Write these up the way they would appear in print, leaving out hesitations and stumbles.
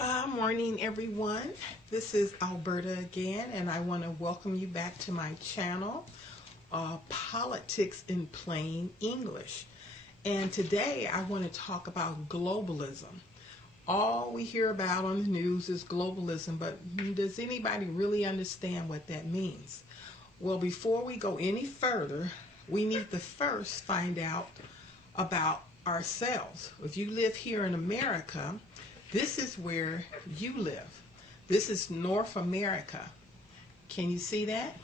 Morning, everyone. This is Alberta again, and I want to welcome you back to my channel, Politics in Plain English. And today I want to talk about globalism. All we hear about on the news is globalism, but does anybody really understand what that means? Well, before we go any further, we need to first find out about ourselves. If you live here in America, this is where you live. This is North America. Can you see that?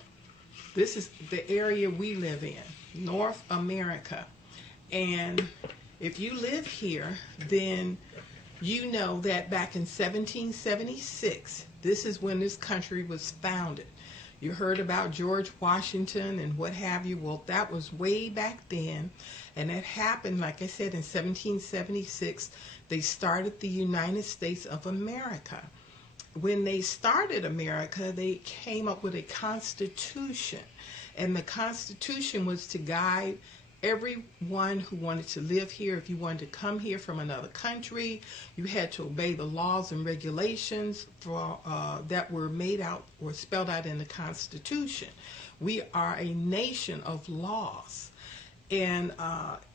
This is the area we live in, North America. And if you live here, then you know that back in 1776, this is when this country was founded. You heard about George Washington and what have you. Well, that was way back then. And that happened, like I said, in 1776. They started the United States of America. When they started America, they came up with a constitution. And the constitution was to guide everyone who wanted to live here. If you wanted to come here from another country, you had to obey the laws and regulations that were made out or spelled out in the Constitution. We are a nation of laws. And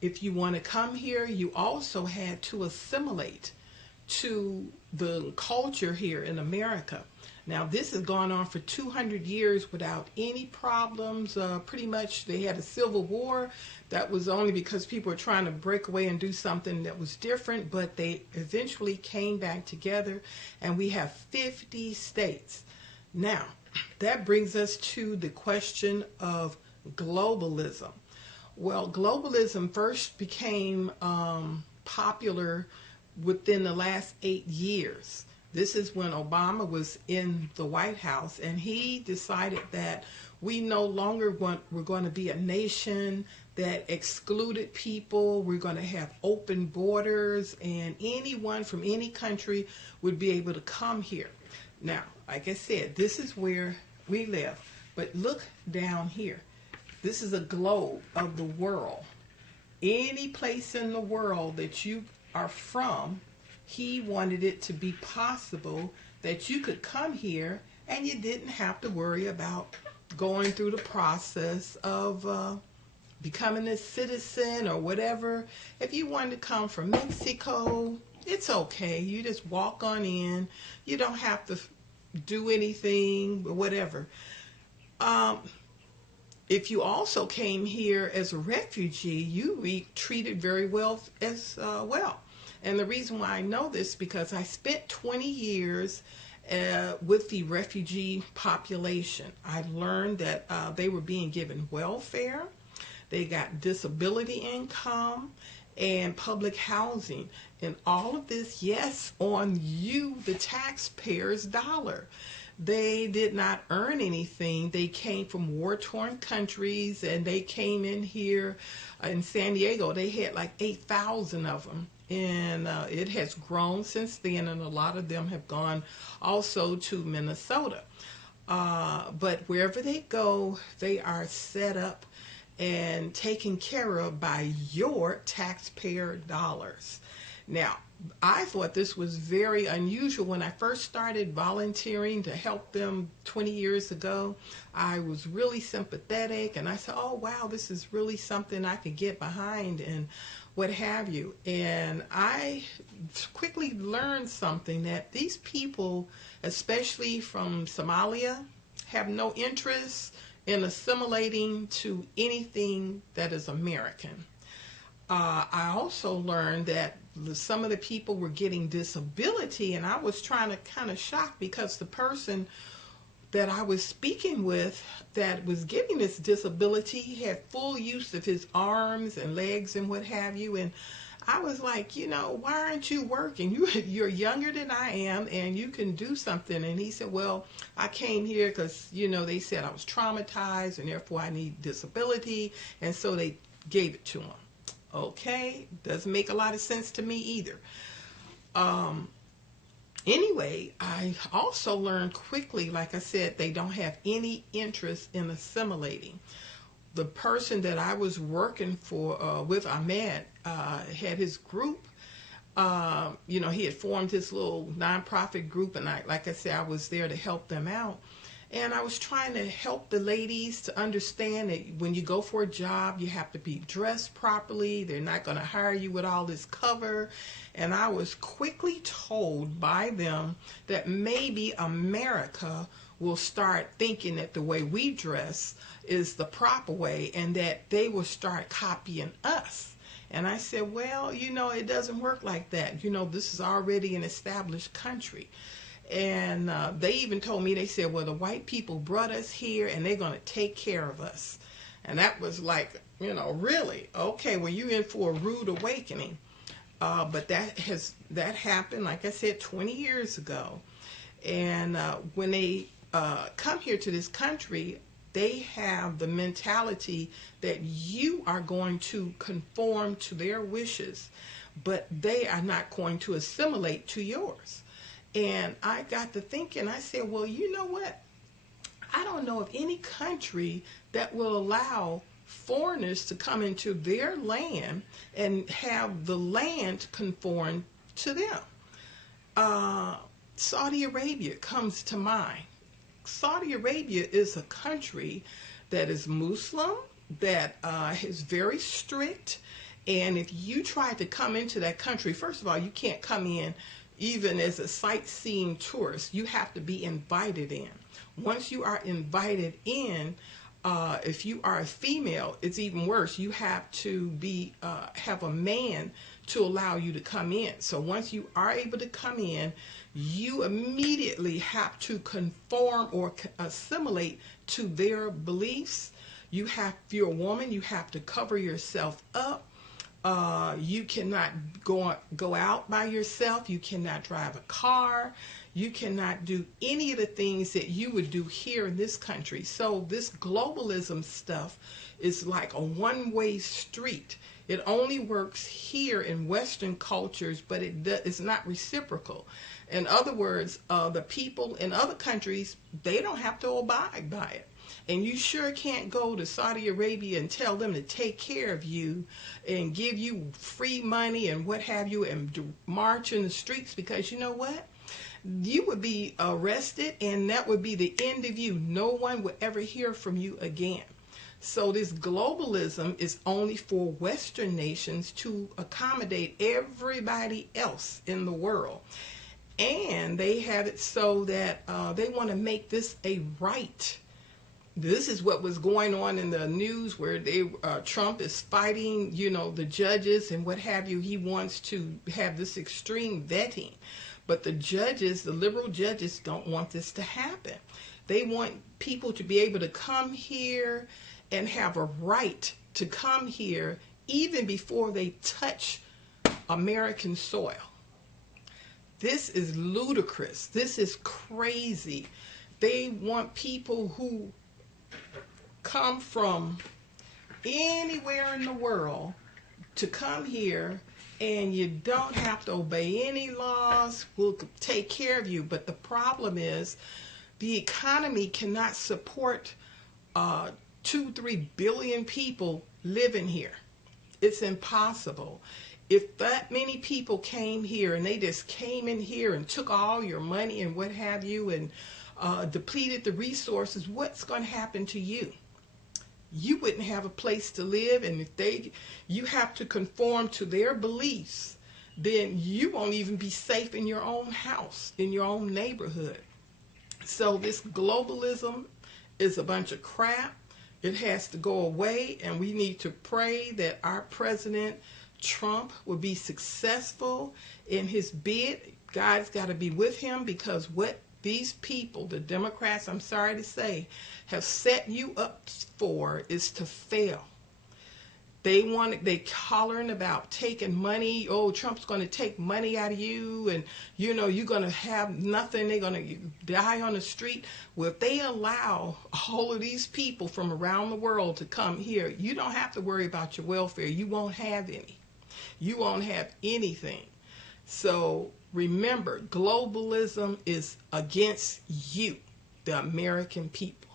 if you want to come here, you also had to assimilate to the culture here in America. Now, this has gone on for 200 years without any problems. Pretty much they had a civil war. That was only because people were trying to break away and do something that was different, but they eventually came back together, and we have 50 states. Now, that brings us to the question of globalism. Well, globalism first became popular within the last 8 years. This is when Obama was in the White House, and he decided that we no longer we're going to be a nation that excluded people. We're going to have open borders, and anyone from any country would be able to come here. Now, like I said, this is where we live. But look down here. This is a globe of the world. Any place in the world that you are from, he wanted it to be possible that you could come here and you didn't have to worry about going through the process of becoming a citizen or whatever. If you wanted to come from Mexico, it's okay. You just walk on in. You don't have to do anything or whatever. If you also came here as a refugee, you were treated very well as well. And the reason why I know this is because I spent 20 years with the refugee population. I learned that they were being given welfare, they got disability income, and public housing. And all of this, yes, on you, the taxpayer's dollar. They did not earn anything. They came from war-torn countries, and they came in here in San Diego. They had like 8,000 of them, and it has grown since then, and a lot of them have gone also to Minnesota. But wherever they go, they are set up and taken care of by your taxpayer dollars. Now, I thought this was very unusual. When I first started volunteering to help them 20 years ago, I was really sympathetic, and I said, oh wow, this is really something I could get behind and what have you. And I quickly learned something, that these people, especially from Somalia, have no interest in assimilating to anything that is American. I also learned that some of the people were getting disability, and I was trying to kind of shock, because the person that I was speaking with that was getting this disability, he had full use of his arms and legs and what have you. And I was like, you know, why aren't you working? You're younger than I am, and you can do something. And he said, well, I came here because, you know, they said I was traumatized and therefore I need disability. And so they gave it to him. Okay, doesn't make a lot of sense to me either. Anyway, I also learned quickly, like I said, they don't have any interest in assimilating. The person that I was working with, Ahmed, had his group He had formed his little nonprofit group, and like I said, I was there to help them out. And I was trying to help the ladies to understand that when you go for a job, you have to be dressed properly. They're not going to hire you with all this cover. And I was quickly told by them that maybe America will start thinking that the way we dress is the proper way, and that they will start copying us. And I said, well, it doesn't work like that. This is already an established country. And they even told me, they said, well, the white people brought us here and they're going to take care of us. And that was like, really? Okay, well, you're in for a rude awakening. But that happened, like I said, 20 years ago. And when they come here to this country, they have the mentality that you are going to conform to their wishes, but they are not going to assimilate to yours. And I got to thinking, I said, well, you know what? I don't know of any country that will allow foreigners to come into their land and have the land conform to them. Saudi Arabia comes to mind. Saudi Arabia is a country that is Muslim, that is very strict. And if you try to come into that country, first of all, you can't come in even as a sightseeing tourist. You have to be invited in. Once you are invited in, if you are a female, it's even worse. You have to have a man to allow you to come in. So once you are able to come in, you immediately have to conform or assimilate to their beliefs. If you're a woman, you have to cover yourself up. You cannot go out by yourself. You cannot drive a car. You cannot do any of the things that you would do here in this country. So this globalism stuff is like a one-way street. It only works here in Western cultures, but it's not reciprocal. In other words, the people in other countries, they don't have to abide by it. And you sure can't go to Saudi Arabia and tell them to take care of you and give you free money and what have you and march in the streets, because you know what? You would be arrested and that would be the end of you. No one would ever hear from you again. So this globalism is only for Western nations to accommodate everybody else in the world. And they have it so that they want to make this a right. This is what was going on in the news where Trump is fighting, the judges and what have you. He wants to have this extreme vetting. But the judges, the liberal judges, don't want this to happen. They want people to be able to come here and have a right to come here even before they touch American soil. This is ludicrous. This is crazy. They want people who come from anywhere in the world to come here, and you don't have to obey any laws. We'll take care of you. But the problem is the economy cannot support 2-3 billion people living here. It's impossible. If that many people came here and they just came in here and took all your money and what have you and depleted the resources, what's going to happen to you? You wouldn't have a place to live, and if you have to conform to their beliefs, then you won't even be safe in your own house, in your own neighborhood. So this globalism is a bunch of crap. It has to go away, and we need to pray that our President Trump will be successful in his bid. God's got to be with him, because what these people, the Democrats, I'm sorry to say, have set you up for is to fail. They hollering about taking money. Oh, Trump's going to take money out of you, and you're going to have nothing. They're going to die on the street. Well, if they allow all of these people from around the world to come here, you don't have to worry about your welfare. You won't have any. You won't have anything. So remember, globalism is against you, the American people.